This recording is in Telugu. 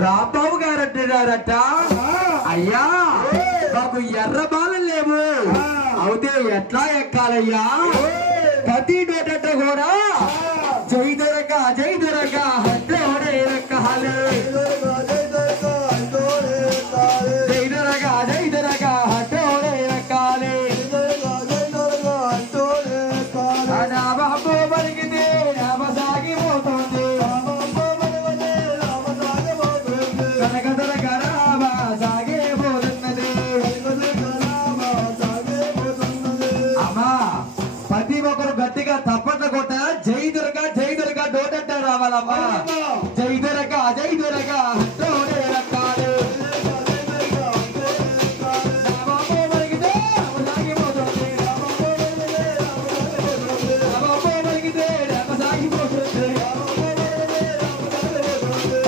రాంబాబు గారు అంటున్నారట, అయ్యా మాకు ఎర్ర బాలు లేవు, అవుతే ఎట్లా ఎక్కాలయ్యా? ప్రతి డోటంటే కూడా జై దొరక అంటే ఎక్కాలి, జై దొరక అంటే ఎక్కాలి. నా బాబు బలికితే నామ సాగిపోతుంది, కనక దొరక రామ సాగిపోతున్నది. అమ్మా ప్రతి ఒక్కరు గట్టిగా తప్పట్ల కొట్ట జై దుర్గా డోటంటే రావాలమ్మా. జై దుర్గా